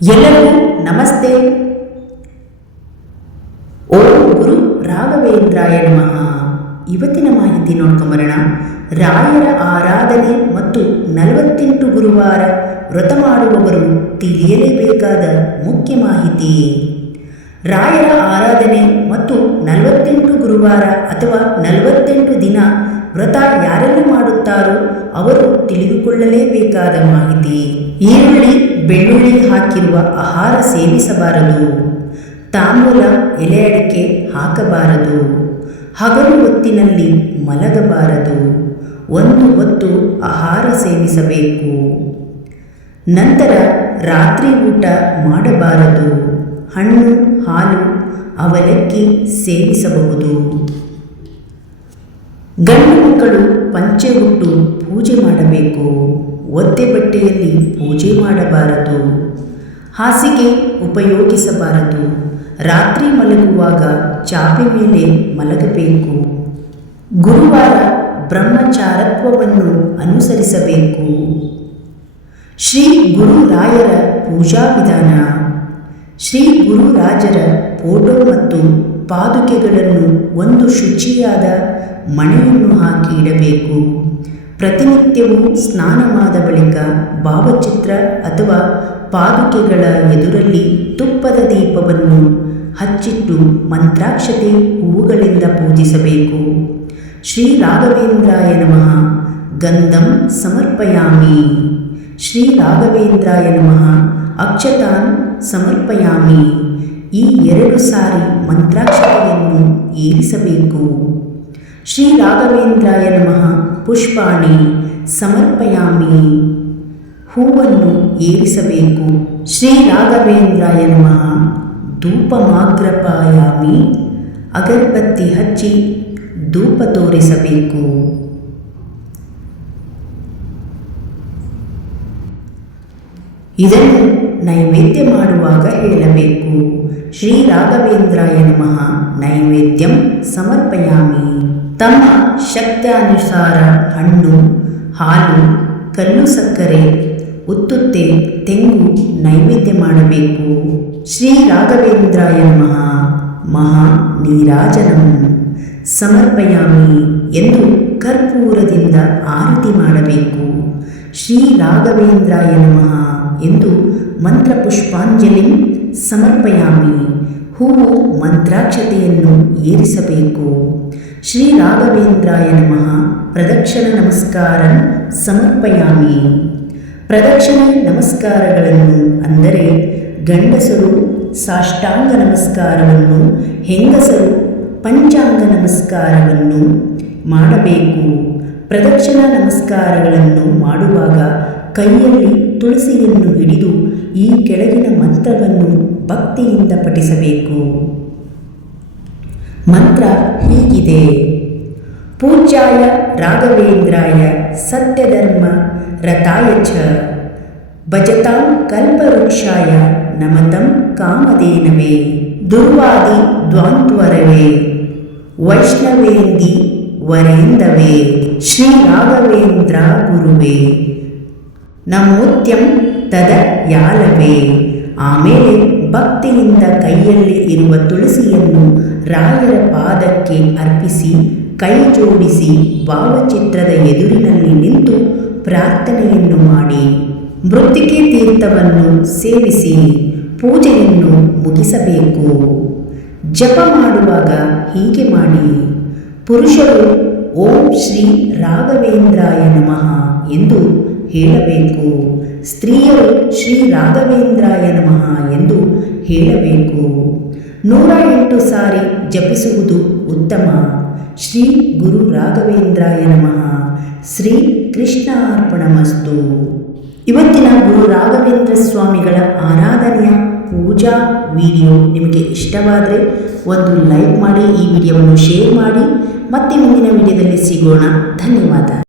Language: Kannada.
ಎಲ್ಲರಿಗೂ ನಮಸ್ತೆ. ಓಂ ಗುರು ರಾಘವೇಂದ್ರಾಯ ನಮಃ. ಇವತ್ತಿನ ಮಾಹಿತಿ ನೋಡ್ಕೊಂಬರೋಣ ರಾಯರ ಆರಾಧನೆ ಮತ್ತು ನಲವತ್ತೆಂಟು ಗುರುವಾರ ವ್ರತ ಮಾಡುವವರು ತಿಳಿಯಲೇಬೇಕಾದ ಮುಖ್ಯ ಮಾಹಿತಿ. ರಾಯರ ಆರಾಧನೆ ಮತ್ತು ನಲವತ್ತೆಂಟು ಗುರುವಾರ ಅಥವಾ ನಲವತ್ತೆಂಟು ದಿನ ವ್ರತ ಯಾರೆಲ್ಲ ಮಾಡುತ್ತಾರೋ ಅವರು ತಿಳಿದುಕೊಳ್ಳಲೇಬೇಕಾದ ಮಾಹಿತಿ. ಈರುಳ್ಳಿ, ಬೆಳ್ಳುಳ್ಳಿ ಹಾಕಿರುವ ಆಹಾರ ಸೇವಿಸಬಾರದು. ತಾಮೂಲ ಎಲೆ ಅಡಿಕೆ ಹಾಕಬಾರದು. ಹಗಲು ಹೊತ್ತಿನಲ್ಲಿ ಮಲಗಬಾರದು. ಒಂದು ಹೊತ್ತು ಆಹಾರ ಸೇವಿಸಬೇಕು. ನಂತರ ರಾತ್ರಿ ಊಟ ಮಾಡಬಾರದು. ಹಣ್ಣು, ಹಾಲು, ಅವಲಕ್ಕಿ ಸೇವಿಸಬಹುದು. ಗಂಡು ಮಕ್ಕಳು ಪಂಚೆ ಉಟ್ಟು ಪೂಜೆ ಮಾಡಬೇಕು. ಒದ್ದೆ ಬಟ್ಟೆಯಲ್ಲಿ ಪೂಜೆ ಮಾಡಬಾರದು. ಹಾಸಿಗೆ ಉಪಯೋಗಿಸಬಾರದು. ರಾತ್ರಿ ಮಲಗುವಾಗ ಚಾಪೆ ಮೇಲೆ ಮಲಗಬೇಕು. ಗುರುವಾರ ಬ್ರಹ್ಮಚಾರತ್ವವನ್ನು ಅನುಸರಿಸಬೇಕು. ಶ್ರೀ ಗುರುರಾಯರ ಪೂಜಾ ವಿಧಾನ. ಶ್ರೀ ಗುರುರಾಜರ ಫೋಟೋ ಮತ್ತು ಪಾದುಕೆಗಳನ್ನು ಒಂದು ಶುಚಿಯಾದ ಮಣೆಯನ್ನು ಹಾಕಿ ಇಡಬೇಕು. ಪ್ರತಿನಿತ್ಯವೂ ಸ್ನಾನವಾದ ಬಳಿಕ ಭಾವಚಿತ್ರ ಅಥವಾ ಪಾದುಕೆಗಳ ಎದುರಲ್ಲಿ ತುಪ್ಪದ ದೀಪವನ್ನು ಹಚ್ಚಿಟ್ಟು ಮಂತ್ರಾಕ್ಷತೆ ಹೂವುಗಳಿಂದ ಪೂಜಿಸಬೇಕು. ಶ್ರೀ ರಾಘವೇಂದ್ರಾಯ ನಮಃ. ಗಂಧಂ ಸಮರ್ಪಯಾಮಿ. ಶ್ರೀ ರಾಘವೇಂದ್ರಾಯ ನಮಃ. ಅಕ್ಷತಾನ್ ಸಮರ್ಪಯಾಮಿ. ಈ ಎರಡು ಸಾರಿ ಮಂತ್ರಾಕ್ಷರವನ್ನು ಏರಿಸಬೇಕು. ಶ್ರೀ ರಾಘವೇಂದ್ರಾಯ ನಮಃ. ಪುಷ್ಪಾಣಿ ಸಮರ್ಪಯಾಮಿ. ಹೂವನ್ನು ಏರಿಸಬೇಕು. ಶ್ರೀ ರಾಘವೇಂದ್ರಾಯ ನಮಃ. ಧೂಪಮಾಗ್ರಪಾಯಾಮಿ. ಅಗರಬತ್ತಿ ಹಚ್ಚಿ ಧೂಪ ತೋರಿಸಬೇಕು. ಇದನ್ನು ನೈವೇದ್ಯ ಮಾಡುವಾಗ ಹೇಳಬೇಕು. ಶ್ರೀ ರಾಘವೇಂದ್ರಾಯ ನಮಃ. ನೈವೇದ್ಯಂ ಸಮರ್ಪಯಾಮಿ. ತಮ್ಮ ಶಕ್ತ್ಯಾನುಸಾರ ಹಣ್ಣು, ಹಾಲು, ಕಲ್ಲು, ಸಕ್ಕರೆ, ಉತ್ತುತ್ತೆ, ತೆಂಗು ನೈವೇದ್ಯ ಮಾಡಬೇಕು. ಶ್ರೀ ರಾಘವೇಂದ್ರಾಯ ನಮಃ. ಮಹಾ ನೀರಾಜನಂ. ಸಮರ್ಪಯಾಮಿ ಎಂದು ಕರ್ಪೂರದಿಂದ ಆರತಿ ಮಾಡಬೇಕು. ಶ್ರೀ ರಾಘವೇಂದ್ರಾಯ ನಮಃ ಎಂದು ಮಂತ್ರಪುಷ್ಪಾಂಜಲಿ ಸಮರ್ಪಯಾಮಿ. ಹೂವು ಮಂತ್ರಾಕ್ಷತೆಯನ್ನು ಏರಿಸಬೇಕು. ಶ್ರೀ ರಾಘವೇಂದ್ರಾಯ ನಮಃ. ಪ್ರದಕ್ಷಿಣ ನಮಸ್ಕಾರ ಸಮರ್ಪಯಾಮಿ. ಪ್ರದಕ್ಷಿಣೆ ನಮಸ್ಕಾರಗಳನ್ನು ಅಂದರೆ ಗಂಡಸರು ಸಾಷ್ಟಾಂಗ ನಮಸ್ಕಾರವನ್ನು, ಹೆಂಗಸರು ಪಂಚಾಂಗ ನಮಸ್ಕಾರವನ್ನು ಮಾಡಬೇಕು. ಪ್ರದಕ್ಷಿಣ ನಮಸ್ಕಾರಗಳನ್ನು ಮಾಡುವಾಗ ಕೈಯಲ್ಲಿ ತುಳಸಿಯನ್ನು ಹಿಡಿದು ಈ ಕೆಳಗಿನ ಮಂತ್ರವನ್ನು ಭಕ್ತಿಯಿಂದ ಪಠಿಸಬೇಕು. ಮಂತ್ರ ಹೀಗಿದೆ. ಪೂಜ್ಯಾಯ ರಾಘವೇಂದ್ರಾಯ ಸತ್ಯಧರ್ಮ ರಥಾಯ ಚ. ಭಜತಾಂ ಕಲ್ಪವೃಕ್ಷಾಯ ನಮತಂ ಕಾಮಧೇನವೇ. ದುರ್ವಾದಿ ದ್ವಾಂತ್ವರವೇ ವೈಷ್ಣವೇಂದಿ ವರೇಂದವೇ ಶ್ರೀ ರಾಘವೇಂದ್ರ ಗುರುವೇ. ನಮೋತ್ಯಂ ತದ ಯಾಲವೇ ಆಮೇಲೆ ಭಕ್ತಿಯಿಂದ ಕೈಯಲ್ಲಿ ಇರುವ ತುಳಸಿಯನ್ನು ರಾಯರ ಪಾದಕ್ಕೆ ಅರ್ಪಿಸಿ, ಕೈ ಜೋಡಿಸಿ ಭಾವಚಿತ್ರದ ಎದುರಿನಲ್ಲಿ ನಿಂತು ಪ್ರಾರ್ಥನೆಯನ್ನು ಮಾಡಿ. ಮೃತ್ತಿಕೆ ತೀರ್ಥವನ್ನು ಸೇವಿಸಿ ಪೂಜೆಯನ್ನು ಮುಗಿಸಬೇಕು. ಜಪ ಮಾಡುವಾಗ ಹೀಗೆ ಮಾಡಿ. ಪುರುಷರು ಓಂ ಶ್ರೀ ರಾಘವೇಂದ್ರಾಯ ನಮಃ ಎಂದು ಹೇಳಬೇಕು. ಸ್ತ್ರೀಯರು ಶ್ರೀ ರಾಘವೇಂದ್ರಾಯ ನಮಃ ಎಂದು ಹೇಳಬೇಕು. ನೂರ ಎಂಟು ಸಾರಿ ಜಪಿಸುವುದು ಉತ್ತಮ. ಶ್ರೀ ಗುರು ರಾಘವೇಂದ್ರಾಯ ನಮಃ. ಶ್ರೀ ಕೃಷ್ಣ ಅರ್ಪಣಮಸ್ತು. ಇವತ್ತಿನ ಗುರು ರಾಘವೇಂದ್ರ ಸ್ವಾಮಿಗಳ ಆರಾಧನೆಯ ಪೂಜಾ ವಿಡಿಯೋ ನಿಮಗೆ ಇಷ್ಟವಾದರೆ ಒಂದು ಲೈಕ್ ಮಾಡಿ ಈ ವಿಡಿಯೋವನ್ನು ಶೇರ್ ಮಾಡಿ ಮತ್ತೆ ಮುಂದಿನ ವಿಡಿಯೋದಲ್ಲಿ ಸಿಗೋಣ. ಧನ್ಯವಾದ.